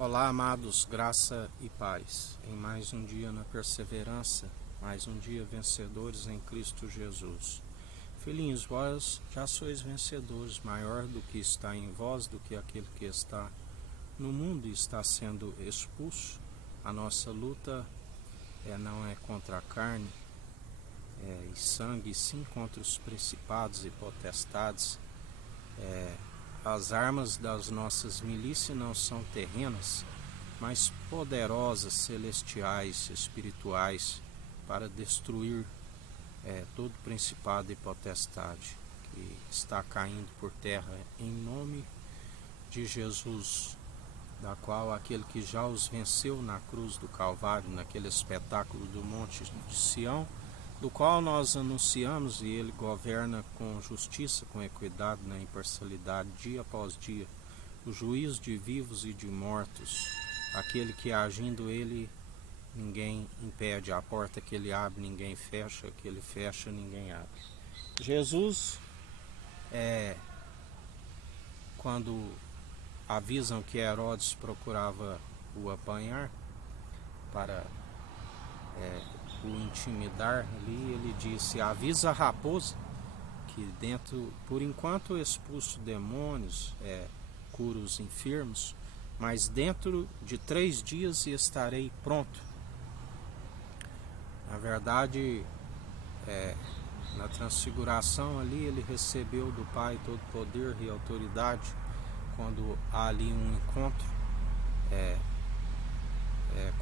Olá, amados, graça e paz. Em mais um dia na perseverança, mais um dia vencedores em Cristo Jesus. Filhinhos, vós já sois vencedores, maior do que está em vós, do que aquele que está no mundo e está sendo expulso. A nossa luta não é contra a carne e sangue, sim contra os principados e potestades. As armas das nossas milícias não são terrenas, mas poderosas, celestiais, espirituais, para destruir todo principado e potestade que está caindo por terra em nome de Jesus, da qual aquele que já os venceu na cruz do Calvário, naquele espetáculo do Monte de Sião, do qual nós anunciamos, e ele governa com justiça, com equidade, na imparcialidade, dia após dia, o juízo de vivos e de mortos, aquele que agindo ele, ninguém impede, a porta que ele abre, ninguém fecha, que ele fecha, ninguém abre. Jesus, quando avisam que Herodes procurava o apanhar para o intimidar ali, ele disse: avisa a raposa que dentro, por enquanto expulso demônios, cura os enfermos, mas dentro de 3 dias estarei pronto. Na verdade, na transfiguração ali, ele recebeu do Pai todo poder e autoridade. Quando há ali um encontro,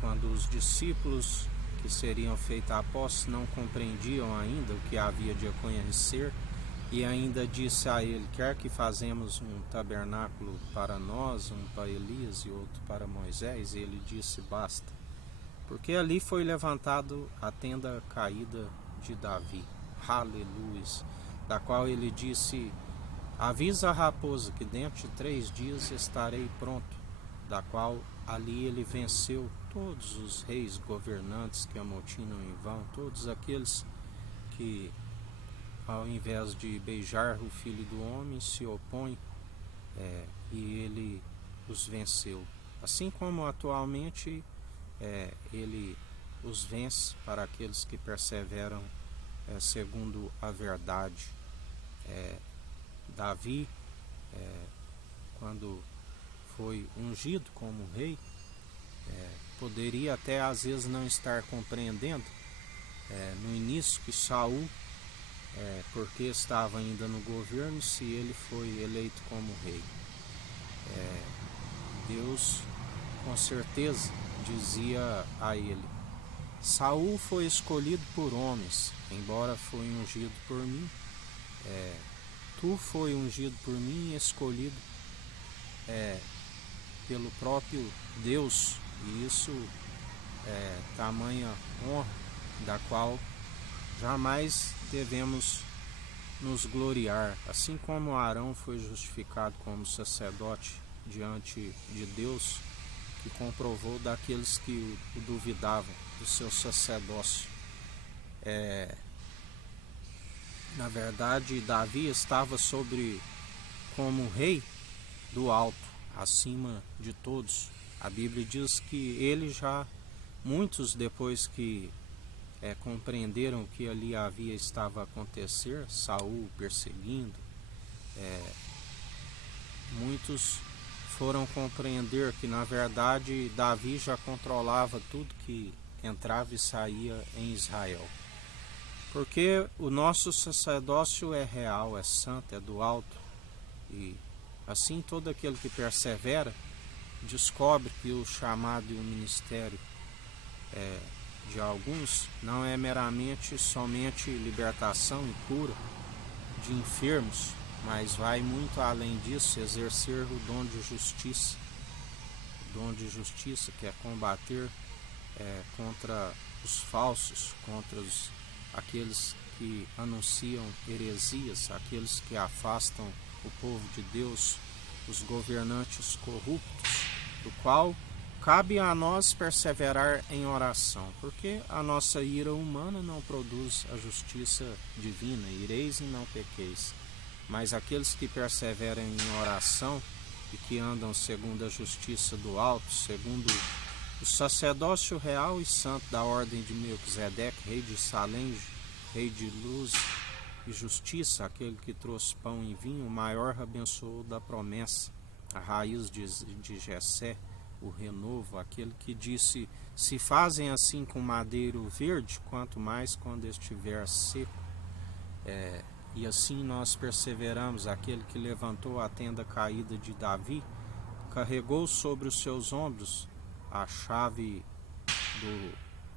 quando os discípulos que seriam feitos apóstolos não compreendiam ainda o que havia de conhecer, e ainda disse a ele: quer que fazemos um tabernáculo para nós, um para Elias e outro para Moisés? E ele disse: basta, porque ali foi levantado a tenda caída de Davi, aleluia, da qual ele disse: avisa a raposa que dentro de 3 dias estarei pronto, da qual ali ele venceu todos os reis governantes que amotinam em vão, todos aqueles que, ao invés de beijar o Filho do Homem, se opõem, e ele os venceu. Assim como atualmente ele os vence para aqueles que perseveram segundo a verdade. Davi, quando foi ungido como rei, poderia até às vezes não estar compreendendo no início que Saul, porque estava ainda no governo, se ele foi eleito como rei. Deus com certeza dizia a ele: Saul foi escolhido por homens, embora foi ungido por mim. Tu foi ungido por mim e escolhido pelo próprio Deus, e isso é tamanha honra da qual jamais devemos nos gloriar. Assim como Arão foi justificado como sacerdote diante de Deus, que comprovou daqueles que o duvidavam do seu sacerdócio. Na verdade, Davi estava como rei do alto, acima de todos. A Bíblia diz que ele muitos depois que compreenderam que ali estava a acontecer, Saul perseguindo, muitos foram compreender que na verdade Davi já controlava tudo que entrava e saía em Israel. Porque o nosso sacerdócio é real, é santo, é do alto, e assim todo aquele que persevera descobre que o chamado e o ministério de alguns não é somente libertação e cura de enfermos, mas vai muito além disso, exercer o dom de justiça. O dom de justiça que é combater contra os falsos, contra aqueles que anunciam heresias, aqueles que afastam o povo de Deus, os governantes corruptos, do qual cabe a nós perseverar em oração, porque a nossa ira humana não produz a justiça divina. Ireis e não pequeis. Mas aqueles que perseveram em oração e que andam segundo a justiça do alto, segundo o sacerdócio real e santo da ordem de Melquisedeque, rei de Salém, rei de luz e justiça, aquele que trouxe pão e vinho, o maior abençoou da promessa, a raiz de Jessé, o renovo, aquele que disse: se fazem assim com madeiro verde, quanto mais quando estiver seco. E assim nós perseveramos, aquele que levantou a tenda caída de Davi, carregou sobre os seus ombros a chave do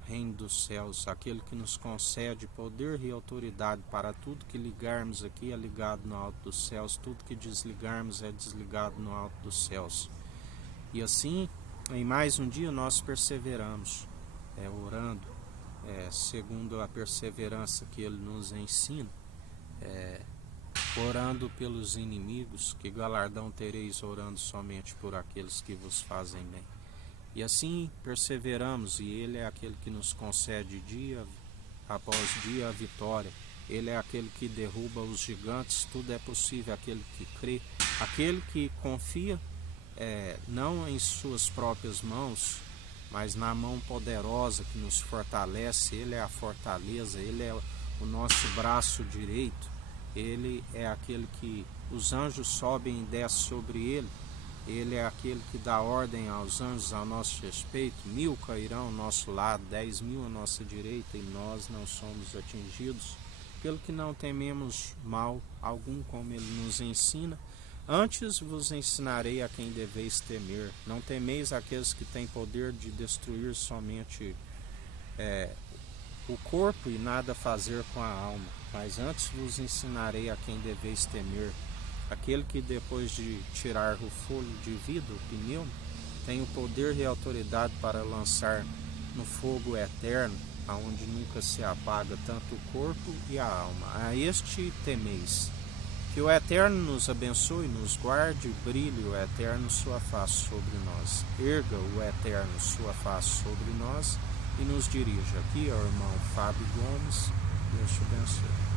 reino dos céus, aquele que nos concede poder e autoridade para tudo que ligarmos aqui é ligado no alto dos céus, tudo que desligarmos é desligado no alto dos céus. E assim, em mais um dia nós perseveramos, orando, segundo a perseverança que Ele nos ensina, orando pelos inimigos, que galardão tereis orando somente por aqueles que vos fazem bem. E assim perseveramos, e Ele é aquele que nos concede dia após dia a vitória. Ele é aquele que derruba os gigantes, tudo é possível aquele que crê, aquele que confia não em suas próprias mãos, mas na mão poderosa que nos fortalece. Ele é a fortaleza, Ele é o nosso braço direito, Ele é aquele que os anjos sobem e descem sobre Ele. Ele é aquele que dá ordem aos anjos ao nosso respeito. 1000 cairão ao nosso lado, 10.000 à nossa direita, e nós não somos atingidos, pelo que não tememos mal algum, como Ele nos ensina. Antes vos ensinarei a quem deveis temer. Não temeis aqueles que têm poder de destruir somente o corpo e nada fazer com a alma, mas antes vos ensinarei a quem deveis temer. Aquele que depois de tirar o fôlego de vida, o pneumo, tem o poder e a autoridade para lançar no fogo eterno, aonde nunca se apaga tanto o corpo e a alma. A este temeis. Que o Eterno nos abençoe, nos guarde, brilhe o Eterno sua face sobre nós. Erga o Eterno sua face sobre nós e nos dirija. Aqui é o irmão Fábio Gomes. Deus te abençoe.